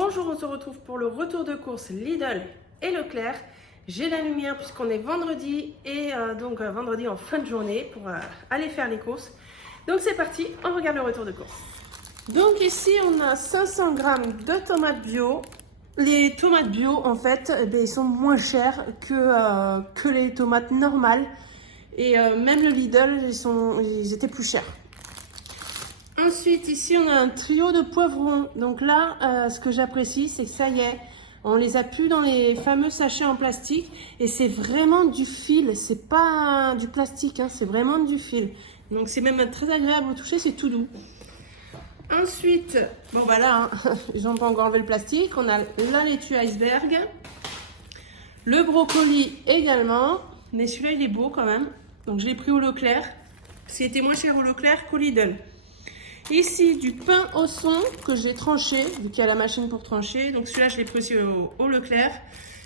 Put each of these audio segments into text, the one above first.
Bonjour, on se retrouve pour le retour de course Lidl et Leclerc. J'ai la lumière puisqu'on est vendredi et vendredi en fin de journée pour aller faire les courses. Donc c'est parti, on regarde le retour de course. Donc ici on a 500 g de tomates bio. Les tomates bio en fait, ils sont moins chers que les tomates normales. Et même le Lidl, ils étaient plus chers. Ensuite, ici, on a un trio de poivrons. Donc là, ce que j'apprécie, c'est que ça y est, on les a plus dans les fameux sachets en plastique. Et c'est vraiment du fil. C'est pas du plastique, hein, c'est vraiment du fil. Donc c'est même très agréable au toucher, c'est tout doux. Ensuite, bon bah là, hein, ils n'ont pas encore enlevé le plastique. On a la laitue iceberg. Le brocoli également. Mais celui-là, il est beau quand même. Donc je l'ai pris au Leclerc. C'était moins cher au Leclerc qu'au Lidl. Ici, du pain au son que j'ai tranché, vu qu'il y a la machine pour trancher. Donc celui-là, je l'ai pris aussi au Leclerc.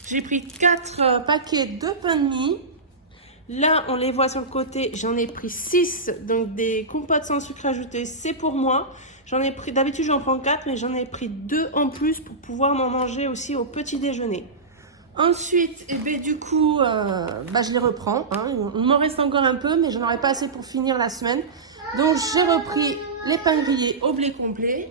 J'ai pris 4 paquets de pain de mie. Là, on les voit sur le côté. J'en ai pris 6, donc des compotes sans sucre ajouté. C'est pour moi. J'en ai pris, d'habitude, j'en prends 4, mais j'en ai pris 2 en plus pour pouvoir m'en manger aussi au petit déjeuner. Ensuite, du coup, je les reprends. Hein. Il m'en reste encore un peu, mais je n'en aurai pas assez pour finir la semaine. Donc, j'ai repris les pains grillés au blé complet.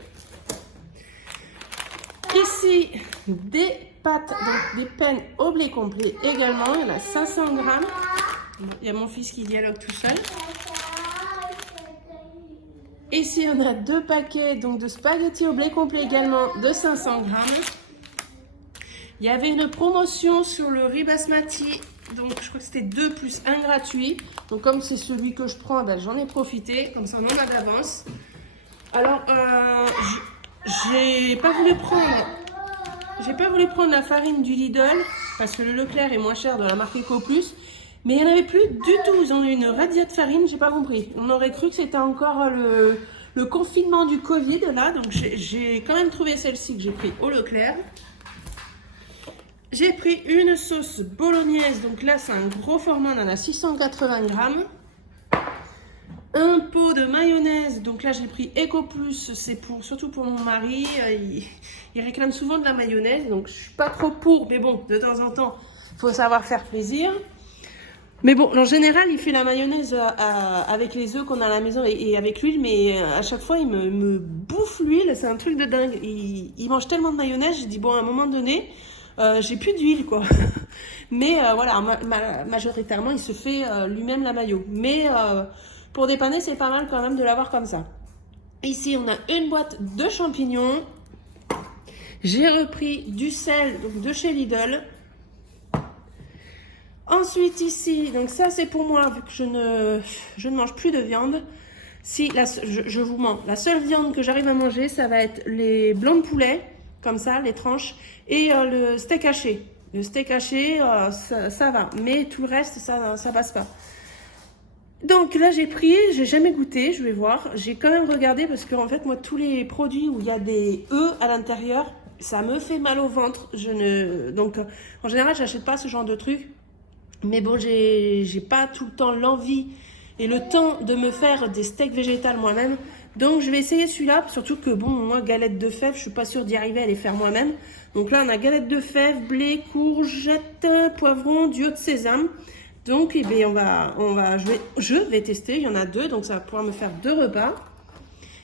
Ici, des pâtes, donc des pains au blé complet également. Il y en a 500 g. Il y a mon fils qui dialogue tout seul. Ici, on a 2 paquets donc, de spaghettis au blé complet également de 500 g. Il y avait une promotion sur le riz basmati. Donc, je crois que c'était 2 plus 1 gratuit. Donc, comme c'est celui que je prends, j'en ai profité. Comme ça, on en a d'avance. Alors, j'ai pas voulu prendre la farine du Lidl parce que le Leclerc est moins cher de la marque EcoPlus. Mais il n'y en avait plus du tout. Ils ont eu une radia de farine, j'ai pas compris. On aurait cru que c'était encore le confinement du Covid là. Donc, j'ai quand même trouvé celle-ci que j'ai pris au Leclerc. J'ai pris une sauce bolognaise, donc là c'est un gros format, on en a 680 g. Un pot de mayonnaise, donc là j'ai pris EcoPlus, c'est surtout pour mon mari, il réclame souvent de la mayonnaise, donc je suis pas trop pour, mais bon, de temps en temps, il faut savoir faire plaisir. Mais bon, en général, il fait la mayonnaise avec les œufs qu'on a à la maison et avec l'huile, mais à chaque fois, il me bouffe l'huile, c'est un truc de dingue. Il mange tellement de mayonnaise, j'ai dit, bon, à un moment donné, j'ai plus d'huile quoi. Mais voilà, majoritairement il se fait lui-même la mayo. Mais pour dépanner c'est pas mal quand même de l'avoir comme ça. Ici on a une boîte de champignons. J'ai repris du sel donc de chez Lidl. Ensuite ici, donc ça c'est pour moi vu que je ne mange plus de viande. Si je vous mens, la seule viande que j'arrive à manger ça va être les blancs de poulet. Comme ça, les tranches, et le steak haché. Le steak haché, ça va, mais tout le reste, ça passe pas. Donc là, j'ai jamais goûté, je vais voir. J'ai quand même regardé parce que en fait, moi, tous les produits où il y a des œufs à l'intérieur, ça me fait mal au ventre. Donc, en général, j'achète pas ce genre de trucs. Mais bon, j'ai pas tout le temps l'envie et le temps de me faire des steaks végétales moi-même. Donc, je vais essayer celui-là, surtout que, bon, moi, galette de fèves, je suis pas sûre d'y arriver à les faire moi-même. Donc là, on a galette de fèves, blé, courgettes, poivron, d'huile de sésame. Donc, je vais tester, il y en a 2, donc ça va pouvoir me faire 2 repas.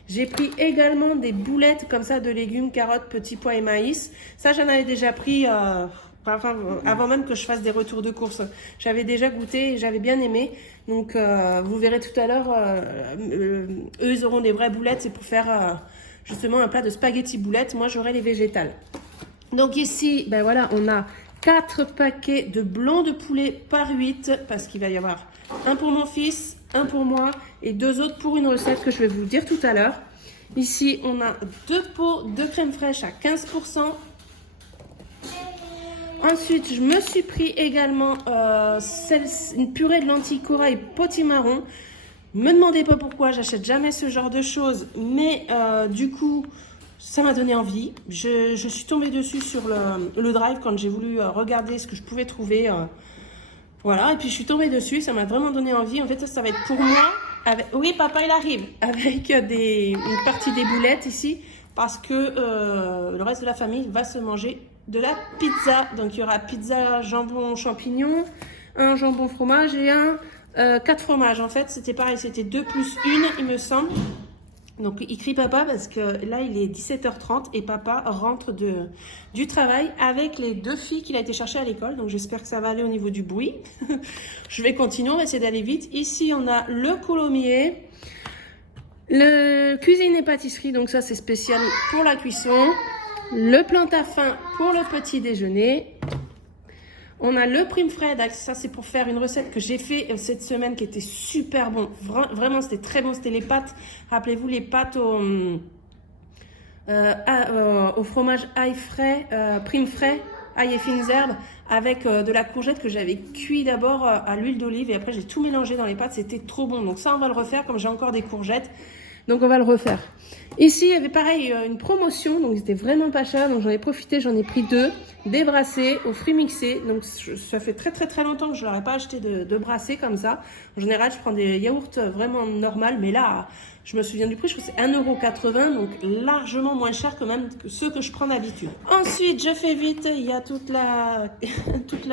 J'ai pris également des boulettes comme ça de légumes, carottes, petits pois et maïs. Ça, j'en avais déjà pris avant même que je fasse des retours de course. J'avais déjà goûté et j'avais bien aimé. Donc, vous verrez tout à l'heure, eux, ils auront des vraies boulettes. C'est pour faire justement un plat de spaghetti boulettes. Moi, j'aurai les végétales. Donc ici, voilà, on a 4 paquets de blanc de poulet par 8 parce qu'il va y avoir un pour mon fils, un pour moi et 2 autres pour une recette que je vais vous dire tout à l'heure. Ici, on a 2 pots de crème fraîche à 15%. Ensuite, je me suis pris également une purée de lentilles corail potimarron. Me demandez pas pourquoi, j'achète jamais ce genre de choses, mais du coup, ça m'a donné envie. Je suis tombée dessus sur le drive quand j'ai voulu regarder ce que je pouvais trouver. Voilà, et puis je suis tombée dessus, ça m'a vraiment donné envie. En fait, ça va être pour moi. Oui, papa, il arrive. Avec une partie des boulettes ici. parce que le reste de la famille va se manger de la pizza. Donc il y aura pizza jambon champignon, un jambon fromage et un 4 fromages. En fait, c'était pareil, c'était 2 plus 1, il me semble. Donc il crie papa parce que là il est 17h30 et papa rentre du travail avec les 2 filles qu'il a été chercher à l'école. Donc j'espère que ça va aller au niveau du bruit. Je vais continuer, on va essayer d'aller vite. Ici on a le coulommiers, le cuisine et pâtisserie, donc ça c'est spécial pour la cuisson. Le plantain-fin pour le petit déjeuner. On a le prime Fred, ça c'est pour faire une recette que j'ai fait cette semaine qui était super bon. Vraiment c'était très bon, c'était les pâtes, rappelez-vous les pâtes au fromage ail frais, prime frais, ail et fines herbes avec de la courgette que j'avais cuit d'abord à l'huile d'olive et après j'ai tout mélangé dans les pâtes, c'était trop bon. Donc ça on va le refaire comme j'ai encore des courgettes. Donc on va le refaire. Ici, il y avait pareil une promotion, donc c'était vraiment pas cher. Donc j'en ai profité, j'en ai pris 2, des brassés aux fruits mixés. Donc ça fait très longtemps que je ne leur ai pas acheté de brassés comme ça. En général, je prends des yaourts vraiment normales, mais là, je me souviens du prix, je crois que c'est 1,80 €, donc largement moins cher que même que ceux que je prends d'habitude. Ensuite, je fais vite, il y a toute la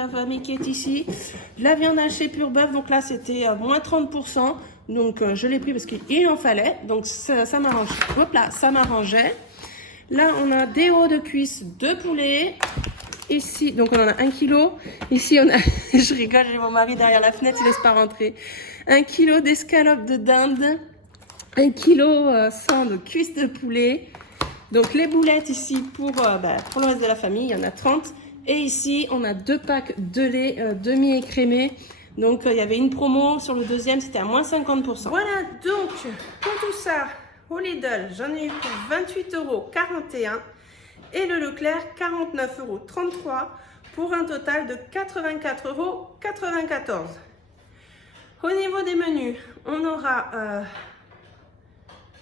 famille qui est ici. De la viande hachée pure bœuf, donc là c'était moins 30%. Donc je l'ai pris parce qu'il en fallait, donc ça m'arrange. Hop là, ça m'arrangeait. Là on a des hauts de cuisse de poulet. Ici, donc on en a 1 kg. Ici on a, je rigole, j'ai mon mari derrière la fenêtre, il laisse pas rentrer. 1 kg d'escalope de dinde, 1 kg 100 de cuisse de poulet. Donc les boulettes ici pour le reste de la famille, il y en a 30. Et ici on a 2 packs de lait demi-écrémé. Donc il y avait une promo sur le deuxième, c'était à moins 50%. Voilà donc pour tout ça au Lidl, j'en ai eu pour 28,41 € et le Leclerc 49,33 € pour un total de 84,94 €. Au niveau des menus, on aura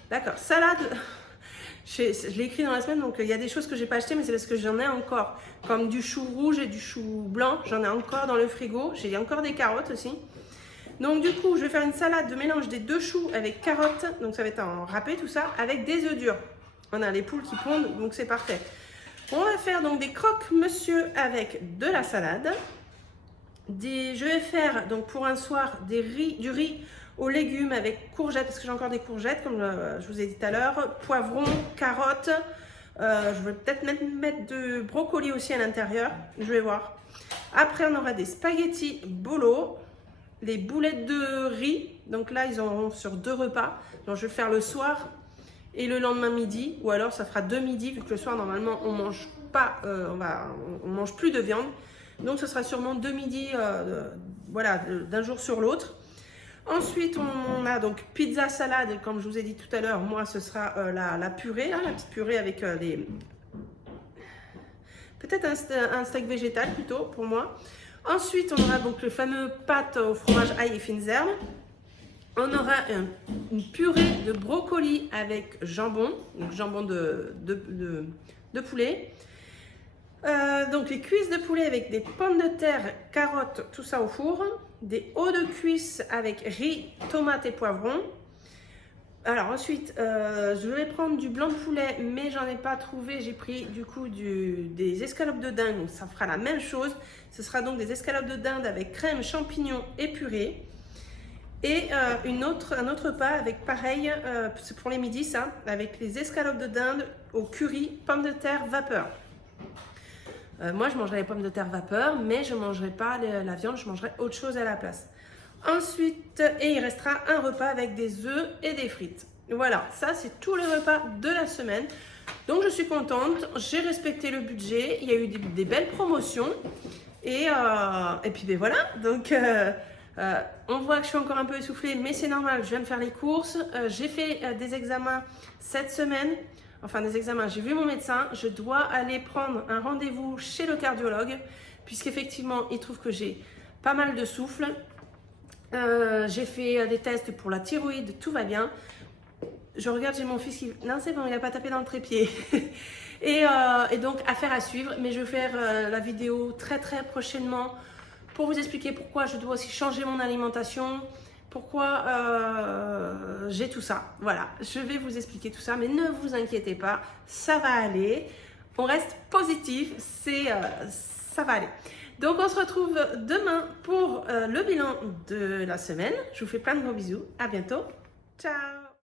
d'accord, salade. Je l'ai écrit dans la semaine, donc il y a des choses que j'ai pas achetées, mais c'est parce que j'en ai encore, comme du chou rouge et du chou blanc, j'en ai encore dans le frigo. J'ai encore des carottes aussi. Donc du coup, je vais faire une salade de mélange des 2 choux avec carottes, donc ça va être en râpé tout ça, avec des œufs durs. On a les poules qui pondent, donc c'est parfait. On va faire donc des croque-monsieur avec de la salade. Je vais faire donc pour un soir du riz aux légumes avec courgettes, parce que j'ai encore des courgettes, comme je vous ai dit tout à l'heure, poivrons, carottes, je vais peut-être mettre de brocoli aussi à l'intérieur, je vais voir. Après, on aura des spaghettis bolo, les boulettes de riz, donc là, ils auront sur 2 repas. Donc, je vais faire le soir et le lendemain midi, ou alors ça fera 2 midis, vu que le soir, normalement, on mange pas, on mange plus de viande. Donc, ce sera sûrement 2 midis, voilà, d'un jour sur l'autre. Ensuite, on a donc pizza salade, comme je vous ai dit tout à l'heure, moi ce sera la purée, là, la petite purée avec peut-être un steak végétal plutôt pour moi. Ensuite, on aura donc le fameux pâte au fromage ail et fines herbes. On aura une purée de brocoli avec jambon, donc jambon de poulet. Donc les cuisses de poulet avec des pommes de terre, carottes, tout ça au four. Des hauts de cuisse avec riz, tomates et poivrons. Alors ensuite, je vais prendre du blanc de poulet, mais j'en ai pas trouvé. J'ai pris du coup des escalopes de dinde, donc ça fera la même chose. Ce sera donc des escalopes de dinde avec crème, champignons et purée. Et un autre repas avec pareil, c'est pour les midis ça, avec les escalopes de dinde au curry, pommes de terre, vapeur. Moi, je mangerai les pommes de terre vapeur, mais je ne mangerai pas la viande, je mangerai autre chose à la place. Ensuite, il restera un repas avec des œufs et des frites. Voilà, ça c'est tous les repas de la semaine. Donc je suis contente, j'ai respecté le budget, il y a eu des belles promotions. Et puis ben voilà, donc on voit que je suis encore un peu essoufflée, mais c'est normal, je viens de faire les courses. J'ai fait des examens cette semaine. Enfin des examens, j'ai vu mon médecin, je dois aller prendre un rendez-vous chez le cardiologue, puisqu'effectivement, il trouve que j'ai pas mal de souffle. J'ai fait des tests pour la thyroïde, tout va bien. Je regarde, j'ai mon fils qui... Non, c'est bon, il n'a pas tapé dans le trépied. et donc, affaire à suivre, mais je vais faire la vidéo très prochainement pour vous expliquer pourquoi je dois aussi changer mon alimentation, pourquoi j'ai tout ça. Voilà, je vais vous expliquer tout ça, mais ne vous inquiétez pas, ça va aller. On reste positif, ça va aller. Donc on se retrouve demain pour le bilan de la semaine. Je vous fais plein de gros bisous. À bientôt. Ciao.